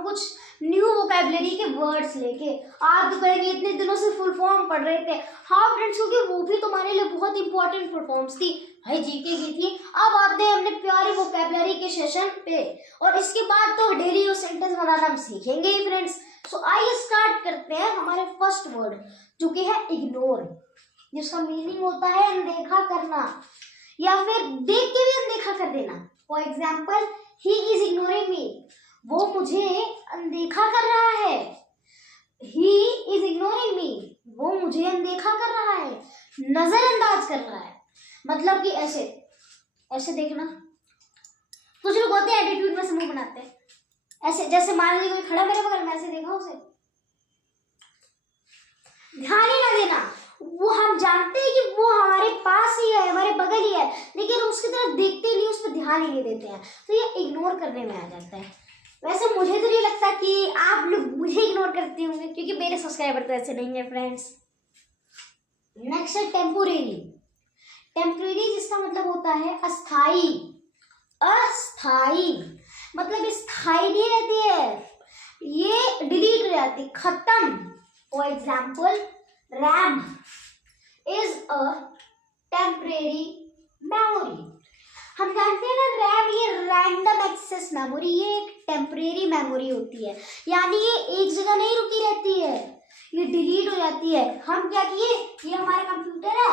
हूँ कुछ new vocabulary के वर्ड्स लेके। आप तो कहेंगे इतने दिनों से फुल फॉर्म पढ़ रहे थे। हाँ फ्रेंड्स, क्योंकि वो भी तुम्हारे लिए बहुत इंपॉर्टेंट फुल फॉर्म्स थी भाई, जीके की थी। अब आते हैं अपने प्यारे वोकैबुलरी के सेशन पे, और इसके बाद तो डेली यूज सेंटेंस बनाना हम सीखेंगे ही फ्रेंड्स। सो आइए स्टार्ट करते हैं हमारे फर्स्ट वर्ड, जो कि है इग्नोर, जिसका मीनिंग होता है अनदेखा करना या फिर देख के भी अनदेखा कर देना। For example, he is ignoring मी, वो मुझे अनदेखा कर रहा है। ही इज इग्नोरिंग मी, वो मुझे अनदेखा कर रहा है, नजरअंदाज कर रहा है। मतलब कि ऐसे ऐसे देखना, कुछ लोग होते हैं एटीट्यूड में समूह बनाते हैं ऐसे, जैसे मान लीजिए कोई खड़ा मेरे बगल में, ऐसे देखा उसे, ध्यान ही ना देना। वो हम जानते हैं कि वो हमारे पास ही है, हमारे बगल ही है, लेकिन उसकी तरफ देखते ही नहीं, उस पर ध्यान ही नहीं देते हैं, तो ये इग्नोर करने में आ जाता है। वैसे मुझे तो नहीं लगता कि आप लोग मुझे इग्नोर करते होंगे, क्योंकि मेरे सब्सक्राइबर तो ऐसे नहीं है फ्रेंड्स। नेक्स्ट है टेम्पोरेरी। टेम्पोरेरी जिसका मतलब होता है अस्थाई। अस्थाई मतलब स्थायी नहीं रहती है, ये डिलीट हो जाती, खत्म। For example, RAM is a temporary memory. हम जानते हैं ना, रैम ये रैंडम एक्सेस मेमोरी, ये एक टेम्परेरी मेमोरी होती है, यानी ये एक जगह नहीं रुकी रहती है, ये डिलीट हो जाती है। हम क्या किए, ये हमारा कंप्यूटर है,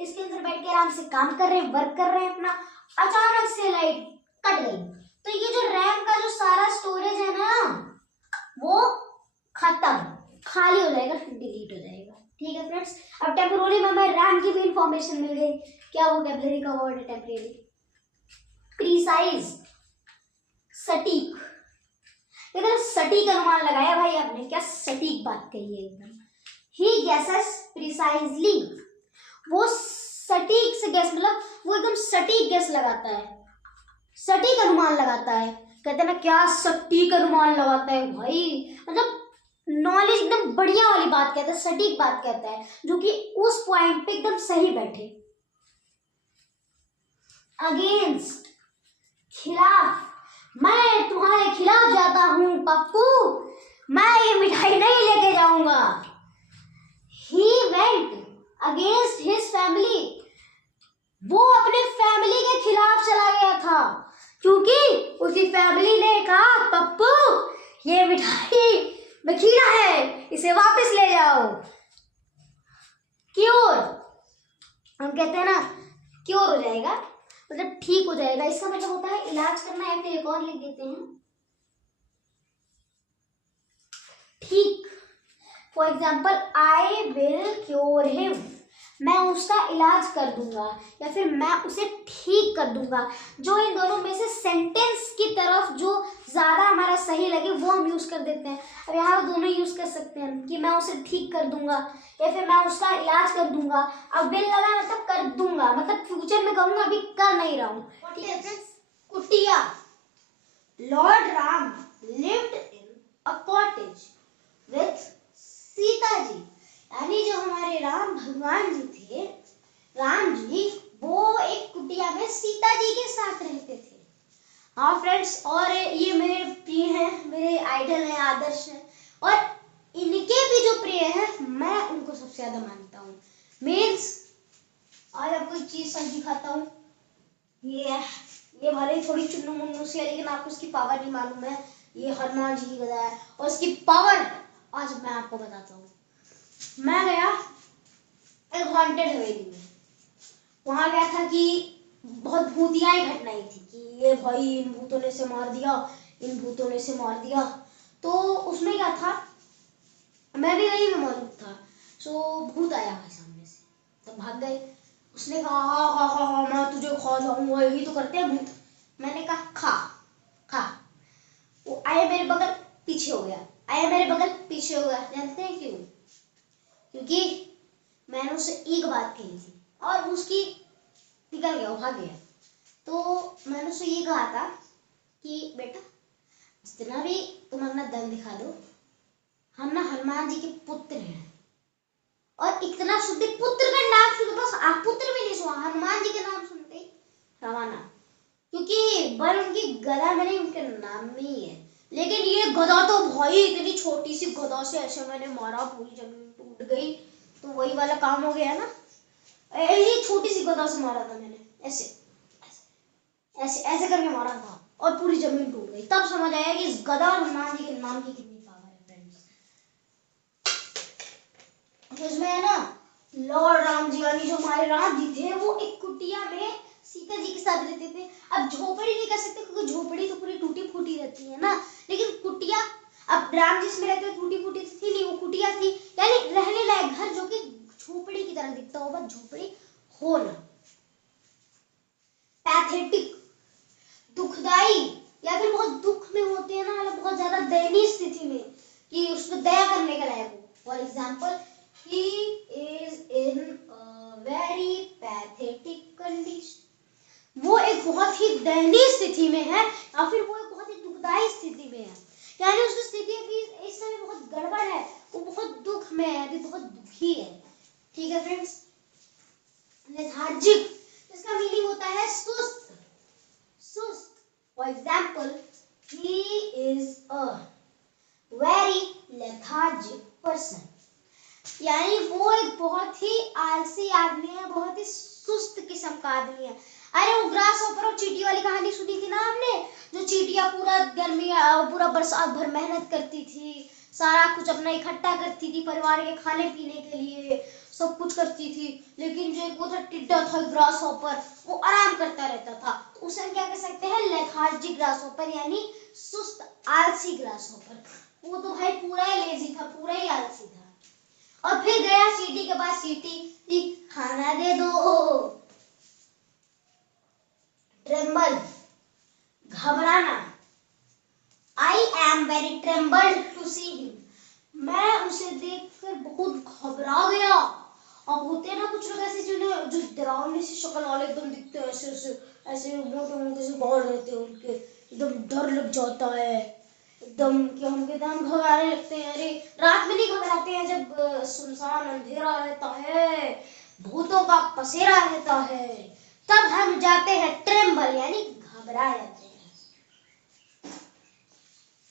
इसके अंदर बैठ के आराम से काम कर रहे हैं, वर्क कर रहे हैं अपना, अचानक से लाइट कट गई, तो ये जो रैम का जो सारा स्टोरेज है ना, वो खत्म, खाली हो जाएगा, डिलीट हो जाएगा। ठीक है फ्रेंड्स, अब टेम्पोररी में हमें रैम की भी इंफॉर्मेशन मिल गई। क्या वोकैबुलरी का वर्ड है टेम्परेरी? प्रिसाइज, सटीक। इधर सटीक अनुमान लगाया भाई आपने, क्या सटीक बात कही है एकदम। ही गेसेस प्रिसाइजली, वो सटीक से गैस, मतलब वो एकदम सटीक गैस लगाता है, सटीक अनुमान लगाता है। कहते हैं ना, क्या सटीक अनुमान लगाता है भाई, मतलब नॉलेज एकदम बढ़िया वाली बात कहता है, सटीक बात कहता है, जो कि उस पॉइंट पे एकदम सही बैठे। अगेंस्ट, खिलाफ, मैं तुम्हारे खिलाफ जाता हूं पप्पू, मैं ये मिठाई नहीं लेके जाऊंगा। He went against his family, वो अपने फैमिली के खिलाफ चला गया था, क्योंकि उसकी फैमिली ने कहा पप्पू ये मिठाई में खीरा है, इसे वापस ले जाओ। क्योर, हम कहते हैं ना क्योर हो जाएगा, मतलब ठीक हो जाएगा, इसका मतलब होता है इलाज करना, या फिर एक और लिख देते हैं ठीक। For example, I will cure him, मैं उसका इलाज कर दूंगा, या फिर मैं उसे ठीक कर दूंगा। जो इन दोनों में से सेंटेंस की तरफ जो ज्यादा हमारा सही लगे वो हम यूज कर देते हैं। अब यहाँ दोनों यूज कर सकते हैं कि मैं उसे ठीक कर दूंगा, या फिर मैं उसका इलाज कर दूंगा। अब विल लगा मतलब कर दूंगा, मतलब फ्यूचर में करूंगा, अभी कर नहीं रहा हूँ। ठीक है फ्रेंड्स, कुटिया। Lord Ram lived in a cottage with Sita ji, यानी जो हमारे राम भगवान जी थे, राम जी, वो एक कुटिया में सीता जी के साथ रहते थे। हाँ फ्रेंड्स, और ये मेरे प्रिय हैं, मेरे आइडल हैं, आदर्श हैं, और इनके भी जो प्रिय हैं, मैं उनको सबसे ज्यादा मानता हूँ। मीन्स आज आपको एक चीज सच दिखाता हूँ, ये भले थोड़ी चुन्नू मुन्नू सी है, लेकिन आपको उसकी पावर नहीं मालूम है। ये हनुमान जी की गदा है, और इसकी पावर आज मैं आपको बताता हूँ। मैं गया एक हॉन्टेड हवेली में, वहां गया था कि बहुत भूतियाई घटनाएं थी कि ये भाई इन भूतों ने से मार दिया, इन भूतों ने से मार दिया। तो उसमें क्या था, मैं भी वही में मौजूद था। सो भूत आया भाई सामने से, तब भाग गए। उसने कहा हाँ हाँ हाँ हाँ मैं तुझे खा जाऊंगा, यही तो करते हैं भूत। मैंने कहा खा खा। वो आया मेरे बगल, पीछे हो गया, आया मेरे बगल, पीछे हो गया। जानते हैं क्यों? क्योंकि मैंने उससे एक बात कही थी और उसकी निकल गया, वो भाग गया। तो मैंने उससे ये कहा था कि बेटा जितना भी तुम अपना दम दिखा दो, हम ना हनुमान जी के पुत्र हैं, और इतना शुद्ध पुत्र का नाम सुनते, बस आप पुत्र भी नहीं सुना, हनुमान जी के नाम सुनते ही रवाना, क्योंकि बल उनकी गदा में नहीं, उनके नाम में ही है। लेकिन ये गधा तो भाई इतनी छोटी सी गधा से ऐसे मैंने मारा, पूरी जमीन टूट गई। तो वही वाला काम हो गया ना, ये छोटी सी गधा से मारा था मैंने, ऐसे ऐसे ऐसे ऐसे करके मारा था और पूरी जमीन टूट गई। तब समझ आया कि इस गधा और हनुमान जी के नाम की कितनी पावर है फ्रेंड्स। उसमें है ना, लॉर्ड राम जी, यानी जो हमारे राम जी थे, वो एक कुटिया में सीता जी के साथ रहते थे। अब झोपड़ी नहीं कर सकते क्योंकि झोपड़ी तो पूरी टूटी फूटी रहती है ना, लेकिन कुटिया, अब राम जी इसमें रहते थे, टूटी फूटी थी नहीं, वो कुटिया थी, यानी रहने लायक घर जो कि झोपड़ी की तरह दिखता होगा, झोपड़ी हो ना। पैथेटिक, दुखदाई, या फिर बहुत दुख में होते हैं ना, मतलब बहुत ज्यादा दयनीय स्थिति में, कि उसमें दया करने का लायक हो। For example, he is in very pathetic condition, वो एक बहुत ही दयनीय स्थिति में है, या फिर वो एक बहुत ही दुखदाई स्थिति में है, यानी उसकी स्थिति अभी इस समय बहुत गड़बड़ है, वो बहुत दुख में है, अभी बहुत दुखी है। ठीक है फ्रेंड्स। लेथार्जिक, इसका मीनिंग होता है सुस्त, सुस्त। For example, he is a very lethargic person, यानी वो एक बहुत ही आलसी आदमी है, बहुत ही सुस्त किस्म का आदमी है। अरे वो ग्रास हॉपर और चींटी वाली कहानी सुनी थी ना आपने, जो चींटियां पूरा गर्मी पूरा बरसात भर मेहनत करती थी, सारा कुछ अपना इकट्ठा करती थी परिवार के खाने पीने के लिए, सब कुछ करती थी, लेकिन जो एक वो था टिड्डा था ग्रास हॉपर, वो आराम करता रहता था, तो उसे हम क्या कह सकते हैं, लेथार्जिक ग्रास हॉपर, यानी सुस्त आलसी ग्रास हॉपर। वो तो भाई पूरा ही लेजी था, पूरा ही आलसी था। और फिर गया चींटी के पास, चींटी खाना दे दो। ट्रेम्बल, घबराना, I am very trembled to see him, मैं उसे देखकर बहुत घबरा गया। अब होते हैं ना कुछ लोग ऐसे जो डरावनी सी शक्ल वाले एकदम दिखते हैं, ऐसे ऐसे ऐसे मोटे मोटे से बाल रहते हैं उनके, एकदम डर लग जाता है एकदम, कि हम कहते हैं हम घबराने लगते हैं। अरे रात में नहीं घबराते हैं, जब सुनसान अंधेरा रहता है, भूतों का पसेरा रहता है, तब हम जाते हैं ट्रेम्बल, यानी घबरा जाते हैं।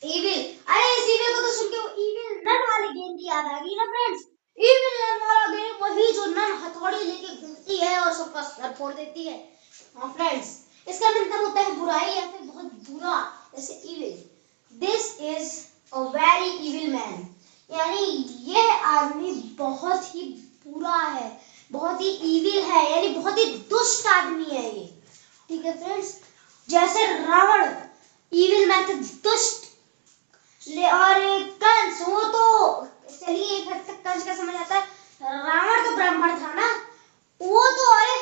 इविल, अरे इस इविल को तो सुन के वो इविल नन वाले गेम की याद आ गई ना फ्रेंड्स। इविल नन वाला गेम, वही जो नन हथौड़ी लेके घूमती है और सबका सर फोड़ देती है। हाँ फ्रेंड्स, इसका मतलब होता है बुराई या फिर बहुत बुरा, जैसे evil. This is a very evil man, यानी यह आदमी बहुत ही बुरा है, बहुत ही इविल है, यानी बहुत ही दुष्ट आदमी है ये। ठीक है फ्रेंड्स। जैसे रावण इविल मैन थे, दुष्ट, और कंस, वो तो चलिए एक हद तक कंस का समझ आता है, रावण तो ब्राह्मण था ना, वो तो अरे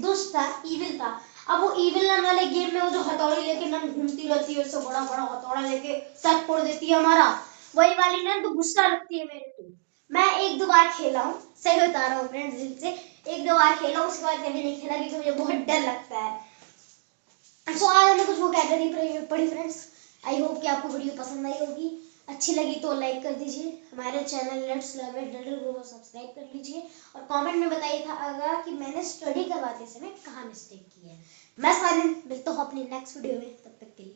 दुष्ट था, इविल था। अब वो इविल नन वाले गेम में वो जो हथौड़ी लेके नन घूमती रहती है, उससे बड़ा बड़ा हथौड़ा लेके सर फोड़ देती है हमारा, वही वाली नन तो गुस्सा लगती है मेरे को। मैं एक दो बार खेला हूँ, सही बता रहा हूँ फ्रेंड्स, दिल से एक दो बार खेला हूँ, उसके बाद कभी नहीं खेला क्योंकि मुझे बहुत डर लगता है। सो आज हमने कुछ वोकैबुलरी पढ़ी फ्रेंड्स। आई होप कि आपको वीडियो पसंद आई होगी, अच्छी लगी तो लाइक कर दीजिए, हमारे channel let's learn with doodle को सब्सक्राइब कर लीजिए, और कमेंट में बताइए था कि मैंने स्टडी करवाते समय कहाँ मिस्टेक की है। मैं सालिन, मिलता हूँ अपनी नेक्स्ट वीडियो में, तब तक के लिए।